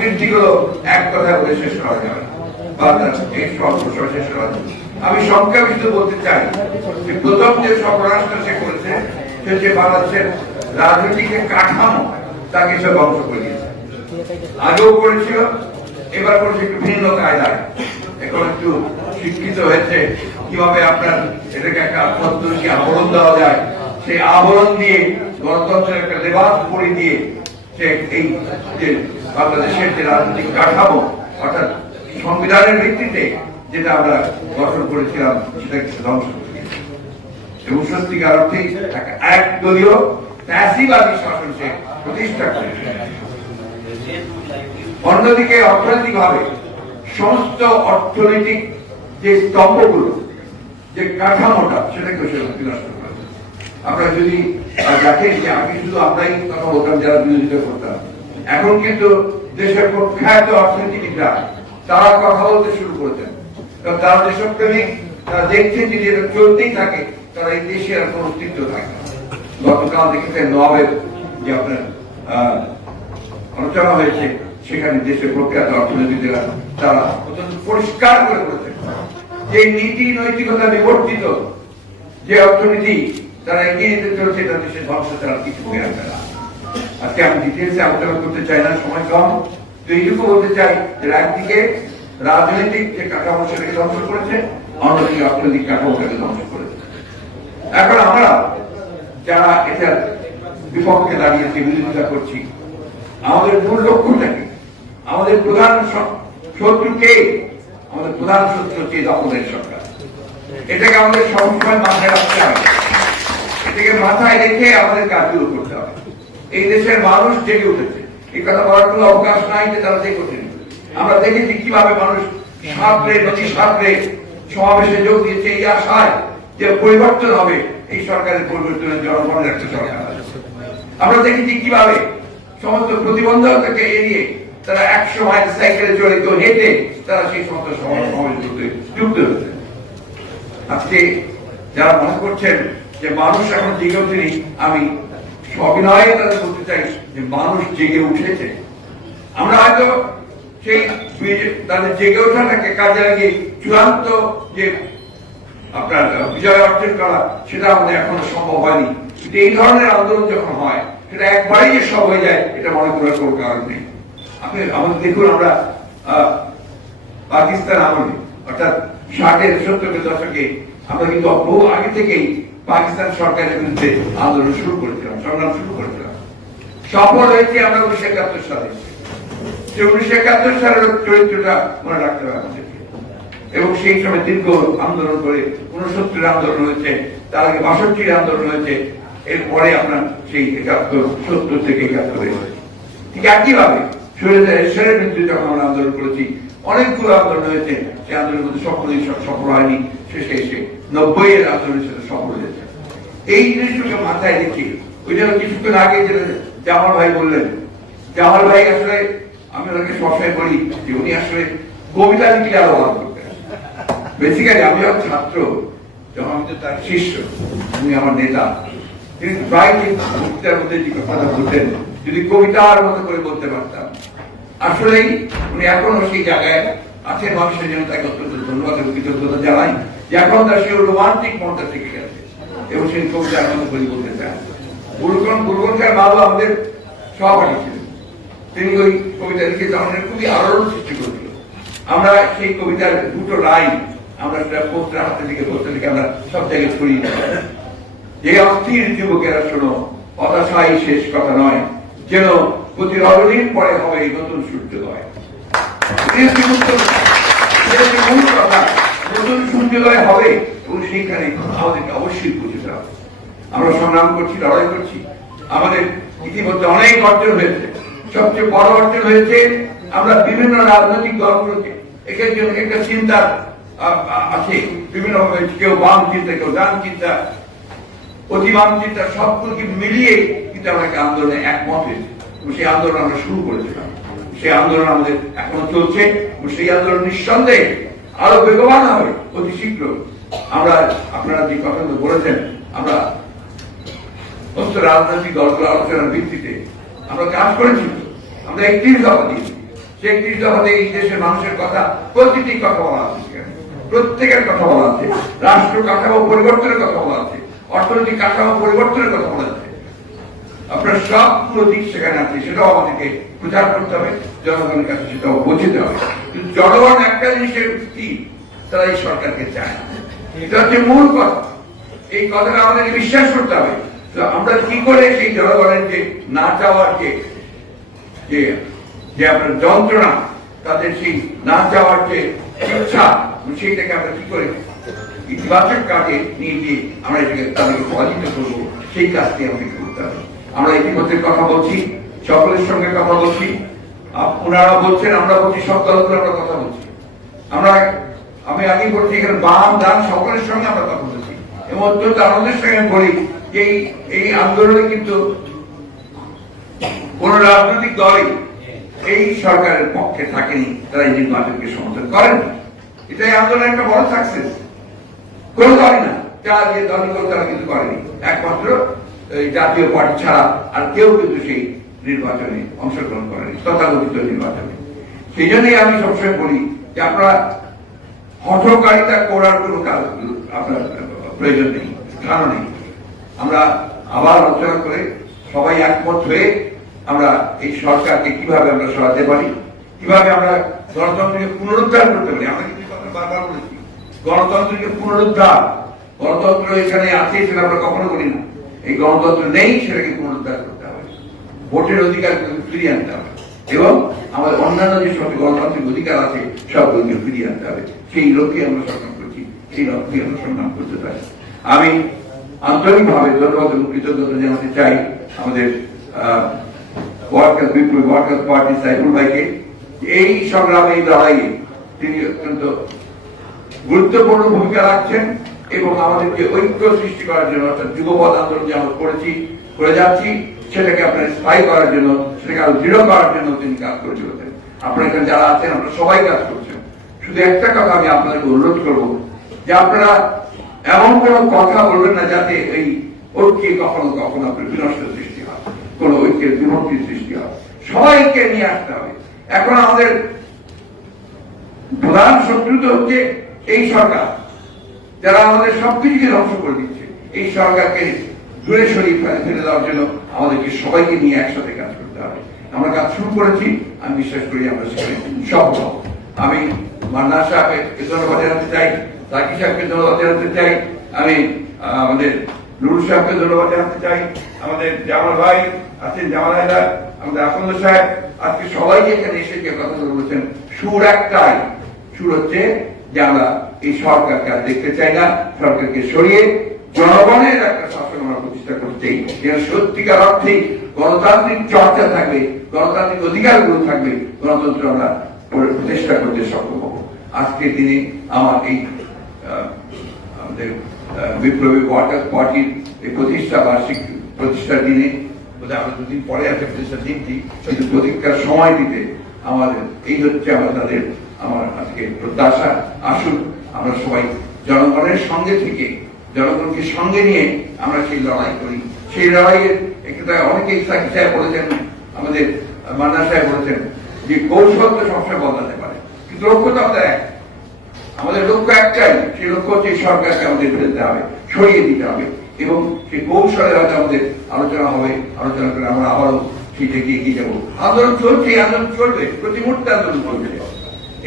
বৃদ্ধি গুলো এক কথায় বলে শেষ করা যাবে করা আমি বলতে চাই। যে প্রথম যে সর্বরাষ্ট্র সে করেছে, সে হচ্ছে বাংলাদেশের কাঠামো, তাকে সে ধ্বংস করে আগেও করেছিল, এবার করেছে একটু ভিন্ন কায়দায়। এখন একটু শিক্ষিত হয়েছে, কীভাবে আপনার এটাকে একটা পদ্ধতিকে আবরণ দেওয়া যায়, সেই আবরণ দিয়ে গণতন্ত্রের একটা লেবাস পরে দিয়ে সে এই যে বাংলাদেশের যে রাজনৈতিক কাঠামো, অর্থাৎ সংবিধানের ভিত্তিতে যেটা আমরা গঠন করেছিলাম সেটাকে সে ধ্বংস এবং সত্যিকার অর্থে একদলীয় ফ্যাসিবাদী শাসন সে প্রতিষ্ঠা করেছে। অন্যদিকে অর্থনৈতিক ভাবে সমস্ত অর্থনৈতিক যে স্তম্ভগুলো, যে কাঠামোটা সেটাকে সে বিনষ্ট আপনারা যদি দেখেন যে আগে শুধু আমরাই কথা বলতাম, যারা বিরোধিতা করতাম এখন কিন্তু দেশের প্রখ্যাত অর্থনীতিবিদরা তারা কথা বলতে শুরু করেছেন। তারা দেশপ্রেমিক তারা দেখছেন যে যেটা চলতেই থাকে, তারা এই দেশে আর কোনো অস্তিত্ব থাকে গতকাল দেখেছেন নবাবের যে আপনার আলোচনা হয়েছে, সেখানে দেশের প্রখ্যাত অর্থনীতিরা তারা অত্যন্ত পরিষ্কার করে বলেছেন যে নীতি নৈতিকতা বিবর্তিত যে অর্থনীতি তারা এগিয়ে নিতে চলছে, এটা দেশের ধ্বংস তারা কিছু রাখবে না। আজকে আমি ডিটেলসে আলোচনা করতে চাই না, সময় কম। তো এইটুকু বলতে চাই যে একদিকে রাজনৈতিক যে কাঠামো সেটাকে ধ্বংস করেছে অন্যদিকে অর্থনৈতিক কাঠামোটাকে ধ্বংস করেছে। এখন আমরা যারা এটার বিপক্ষে দাঁড়িয়েছি বিরোধিতা করছি, আমাদের মূল লক্ষ্যটা কি আমাদের প্রধান শ- শত্রু কে? আমাদের প্রধান শত্রু হচ্ছে দখলের সরকার। এটাকে আমাদের সবসময় মাথায় রাখতে হবে। এটাকে মাথায় রেখে আমাদের কাজগুলো করতে হবে। এই দেশের মানুষ জেগে উঠেছে। এই কথা বলার কোনো অবকাশ নাই যে তারা জেগে ওঠেনি আমরা দেখেছি কীভাবে মানুষ সাঁতরে নদী সাঁতরে সমাবেশে যোগ দিয়েছে। এই আশায় যে পরিবর্তন হবে, এই সরকারের পরিবর্তনের জনগণের একটা সরকার। আমরা দেখেছি কীভাবে সমস্ত প্রতিবন্ধকতাকে এড়িয়ে তারা একশো মাইল সাইকেলে কেউ হেঁটে তারা সেই সমস্ত সমাবেশ সমাবেশগুলোতে যুক্ত হয়েছে। আজকে যারা মনে করছেন যে মানুষ এখন জেগে ওঠেনি আমি সবিনয়ে তাদের বলতে চাই যে মানুষ জেগে উঠেছে, আমরা হয়তো সেই তাদের জেগে ওঠাটাকে কাজে লাগিয়ে চূড়ান্ত যে আপনার বিজয় অর্জন করা, সেটা আমাদের এখনও সম্ভব হয়নি। কিন্তু এই ধরনের আন্দোলন যখন হয়, সেটা একবারেই যে সব হয়ে যায়, এটা মনে করার কোনো কারণ নেই। আপনি আমাদের দেখুন, আমরা পাকিস্তান আমলে, অর্থাৎ ষাটের সত্তরের দশকে, আমরা কিন্তু বহু আগে থেকেই পাকিস্তান সরকারের বিরুদ্ধে আন্দোলন শুরু করেছিলাম, সংগ্রাম শুরু করেছিলাম। সফল হয়েছে আমরা উনিশশো একাত্তর সালে। যে উনিশশো একাত্তর সালের চরিত্রটা মনে রাখতে হবে এবং সেই সময় দীর্ঘ আন্দোলন করে উনসত্তর আন্দোলন হয়েছে, তার আগে বাষট্টির আন্দোলন হয়েছে, এরপরে আপনার সেই একাত্তর, সত্তর থেকে একাত্তর। হয়েছে ঠিক একইভাবে শরীরের বিরুদ্ধে যখন আমরা আন্দোলন করেছি অনেকগুলো আন্দোলন হয়েছে। সেই আন্দোলনের মধ্যে সকলেই সফল হয়নি। শেষে এসে নব্বই এর আন্দোলনের সাথে সফল হয়েছে। এই জিনিসগুলোকে মাথায় রেখে, ওই জন্য কিছুক্ষণ আগে যেটা জামাল ভাই বললেন, জামাল ভাই আসলে, আমি ওনাকে সবসময় বলি যে উনি আসলে কবিতা লিখলে আরও ভালো বেসিক্যালি আমি যখন ছাত্র, যখন আমি তার শিষ্য, উনি আমার নেতা। তিনি প্রায় কবিতার মধ্যে যে কথা বলতেন, যদি কবিতার মতো করে বলতে পারতাম আসলেই উনি এখনও সেই জায়গায় আছেন। মানুষের জন্য তাকে অত্যন্ত ধন্যবাদ এবং কৃতজ্ঞতা জানাই। যে এখন তার সেই রোমান্টিক মনটা থেকে গেছে এবং সেই কবিতার মতো করে বলতে চান গুরুগণ খান বাবু আমাদের সহপাঠী ছিলেন। তিনি ওই কবিতা লিখে আমাদের খুবই আলোড়ন সৃষ্টি করেছিল। আমরা সেই কবিতার দুটো লাইন আমরা সেটা পোস্টার হাতে লিখে পোস্টার লিখে আমরা সব জায়গায় ছড়িয়ে দিই। যে অস্থির যুবকেরা শোনো, হতাশাই শেষ কথা নয়। যেন প্রতি রজনীর পরে হবে এই নতুন সূর্যোদয়। কথা। নতুন সূর্যোদয় হবে এবং সেইখানে আমাদেরকে অবশ্যই বুঝতে হবে। আমরা সংগ্রাম করছি, লড়াই করছি। আমাদের ইতিমধ্যে অনেক অর্জন হয়েছে। সবচেয়ে বড় অর্জন হয়েছে আমরা বিভিন্ন রাজনৈতিক দলগুলোকে। একের জন্য একটা চিন্তা আছে। বিভিন্ন কেউ বাম চিন্তা, কেউ ডান চিন্তা, অতিবাম চিন্তা, সবগুলোকে মিলিয়ে কিন্তু আমরা আন্দোলনে একমত হয়েছে। সেই আন্দোলন আমরা শুরু করেছিলাম। সেই আন্দোলন আমাদের এখনও চলছে সেই আন্দোলন নিঃসন্দেহে আরও বেগবান হবে অতি শীঘ্র। আমরা, আপনারা যে কথাগুলো বলেছেন, আমরা রাজনৈতিক দলগুলো আলোচনার ভিত্তিতে আমরা কাজ করেছি। আমরা একত্রিশ দফা দিয়েছি। একত্রিশ দফাতে এই দেশের মানুষের কথা প্রতিটি কথা বলা আছে প্রত্যেকের কথা বলা আছে রাষ্ট্র কাঠামো পরিবর্তনের কথা বলা আছে অর্থনৈতিক কাঠামো পরিবর্তনের কথা বলা আছে আপনার সবগুলো দিক সেখানে আছে, সেটাও আমাদেরকে প্রচার করতে হবে, জনগণের কাছে সেটাও বোঝাতে হবে। কিন্তু জনগণ একটা জিনিসের কি? তারা এই সরকারকে চায় এটা হচ্ছে মূল কথা। এই কথাটা আমাদেরকে বিশ্বাস করতে হবে আমরা কি করে সেই জনগণের যে না চাওয়ার যে যে যে আপনার যন্ত্রণা, তাদের সেই না চাওয়ার যে ইচ্ছা, সেইটাকে আমরা কি করে ইতিবাচক কাজে নিয়ে গিয়ে আমরা এটাকে তাদেরকে পরাজিত করব, সেই কাজটি আমাদের করতে হবে। আমরা ইতিমধ্যে কথা বলছি, সকলের সঙ্গে কথা বলছি। আপ- ওনারা বলছেন, আমরা বলছি সব দলগুলো আমরা কথা বলছি। আমরা আমি আগে বলছি, এখানে বাম, ডান, সকলের সঙ্গে আমরা কথা বলছি। এবং অত্যন্ত আনন্দের সঙ্গে আমি বলি যে এই আন্দোলনে কিন্তু কোন রাজনৈতিক দলই এই সরকারের পক্ষে থাকেনি, তারা এই নির্বাচনকে সমর্থন করেন এটাই আন্দোলনের একটা বড় সাকসেস কোন দলই না। যে দল করে তারা কিন্তু করেনি। একমাত্র জাতীয় পার্টি ছাড়া আর কেউ কিন্তু সেই নির্বাচনে অংশগ্রহণ করেনি, তথাকথিত নির্বাচনে। সেই জন্যই আমি সবসময় বলি যে আপনারা হঠকারিতা করার কোনো কাজ আপনার প্রয়োজন নেই, কারণ আমরা আবার আলোচনা করে সবাই একমত হয়ে আমরা এই সরকারকে কীভাবে আমরা সরাতে পারি, কীভাবে আমরা গণতন্ত্রকে পুনরুদ্ধার করতে পারি, আমরা কিন্তু কথা বারবার বলেছি। গণতন্ত্রকে পুনরুদ্ধার, গণতন্ত্র এখানে আছে সেটা আমরা কখনো বলি না। এই গণতন্ত্র নেই, সেটাকে পুনরুদ্ধার করতে হবে। ভোটের অধিকার ফিরিয়ে আনতে হবে। এবং আমাদের অন্যান্য যে সব গণতান্ত্রিক অধিকার আছে, সবগুলোকে ফিরিয়ে আনতে হবে। সেই লক্ষ্যে আমরা সংগ্রাম করছি, সেই লক্ষ্যে আমরা সংগ্রাম করতে পারি আমি আন্তরিকভাবে ধন্যবাদ এবং কৃতজ্ঞতা জানাতে চাই আমাদের ওয়ার্কার্স বিপ্লবী ওয়ার্কার্স পার্টি সাইফুল ভাইকে। এই সংগ্রামে, এই লড়াইয়ে তিনি অত্যন্ত গুরুত্বপূর্ণ ভূমিকা রাখছেন। এবং আমাদেরকে ঐক্য সৃষ্টি করার জন্য, অর্থাৎ যুবপদ আন্দোলন যে আমরা করেছি, করে যাচ্ছি, সেটাকে আপনার স্থায়ী করার জন্য, সেটাকে আরও দৃঢ় করার জন্য তিনি কাজ করে চলেছেন। আপনারা এখানে যারা আছেন আপনারা সবাই কাজ করছেন শুধু একটা কথা আমি আপনাদেরকে অনুরোধ করব, যে আপনারা এমন কোন কথা বলবেন না যাতে এই ঐক্যে কখনো কখনো আপনার বিনষ্ট সৃষ্টি হয়, কোন ঐক্যের বিভক্তি সৃষ্টি হয়। সবাইকে নিয়ে আসতে হবে। এখন আমাদের প্রধান শত্রু তো হচ্ছে এই সরকার। যারা আমাদের সবকিছুকে ধ্বংস করে দিচ্ছে, এই সরকারকে দূরে সরিয়ে ফেলে ফেলে দেওয়ার জন্য আমাদেরকে সবাইকে নিয়ে একসাথে কাজ করতে হবে। আমরা কাজ শুরু করেছি, আমি বিশ্বাস করি আমরা সেখানে সফল আমি মান্না সাহেবকে ধন্যবাদ জানাতে চাই, রাকি সাহেবকে ধন্যবাদ জানাতে চাই, আমি আমাদের নুরুল সাহেবকে ধন্যবাদ জানাতে চাই, আমাদের জামাল ভাই আছেন, জামাল হায়দার, আমাদের আকন্দ সাহেব, আজকে সবাই এখানে এসে যে কথা বলেছেন, সুর একটাই। সুর হচ্ছে যে আমরা এই সরকারকে আর দেখতে চাই না, সরকারকে সরিয়ে জনগণের একটা শাসন আমরা প্রতিষ্ঠা করতে চাই যেখানে সত্যিকার অর্থে গণতান্ত্রিক চর্চা থাকবে, গণতান্ত্রিক অধিকারগুলো থাকবে, গণতন্ত্র আমরা প্রতিষ্ঠা করতে সক্ষম হব। আজকের দিনে আমার এই আমাদের বিপ্লবী ওয়ার্কার্স পার্টির এই প্রতিষ্ঠা বার্ষিক প্রতিষ্ঠার দিনে আরও দুদিন পরে আছে প্রতিষ্ঠার দিনটি কিন্তু প্রতীক্ষার সময় দিতে আমাদের, এই হচ্ছে আমরা তাদের, আমার আজকে প্রত্যাশা। আসুন আমরা সবাই জনগণের সঙ্গে থেকে, জনগণকে সঙ্গে নিয়ে আমরা সেই লড়াই করি। সেই লড়াইয়ের একটা অনেকেই সাহেব বলেছেন, আমাদের মান্না সাহেব বলেছেন যে কৌশল তো সবসময় বদলাতে পারে, কিন্তু লক্ষ্য তো আমাদের এক। আমাদের লক্ষ্য একটাই, সেই লক্ষ্য হচ্ছে সরকারকে আমাদের ফেলতে হবে, সরিয়ে দিতে হবে, এবং সেই কৌশলের হয়তো আমাদের আলোচনা হবে, আলোচনা করে আমরা আবারও সেটা গিয়ে এগিয়ে যাব। আন্দোলন চলছে আন্দোলন চলবে, প্রতি মুহূর্তে আন্দোলন চলবে।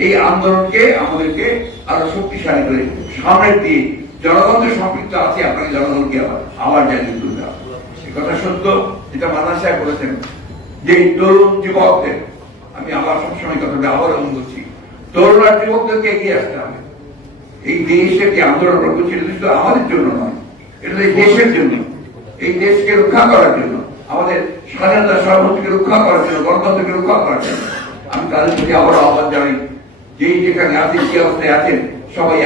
এই আন্দোলনকে আমাদেরকে আরও শক্তিশালী করে সামনের দিয়ে জনগণ যে সম্পৃক্ত আছে, আপনাকে জনগণকে আবার আবার জানিয়ে তুলতে হবে। কথা সত্য, যেটা মানা সাহেব বলেছেন যে তরুণ যুবকদের, আমি আবার সবসময় কথাটা আবার বলছি, তরুণ আর যুবকদেরকে এগিয়ে আসতে হবে। এই দেশের যে আন্দোলন করছি, এটা শুধু আমাদের জন্য নয়, এটা দেশের জন্য, এই দেশকে রক্ষা করার জন্য, আমাদের স্বাধীনতা সার্বভৌমত্বকে রক্ষা করার জন্য, গণতন্ত্রকে রক্ষা করার জন্য। আমি তাদের প্রতি আবার আহ্বান জানাই যেই যেখানে আছেন যে অবস্থায় আছেন সবাই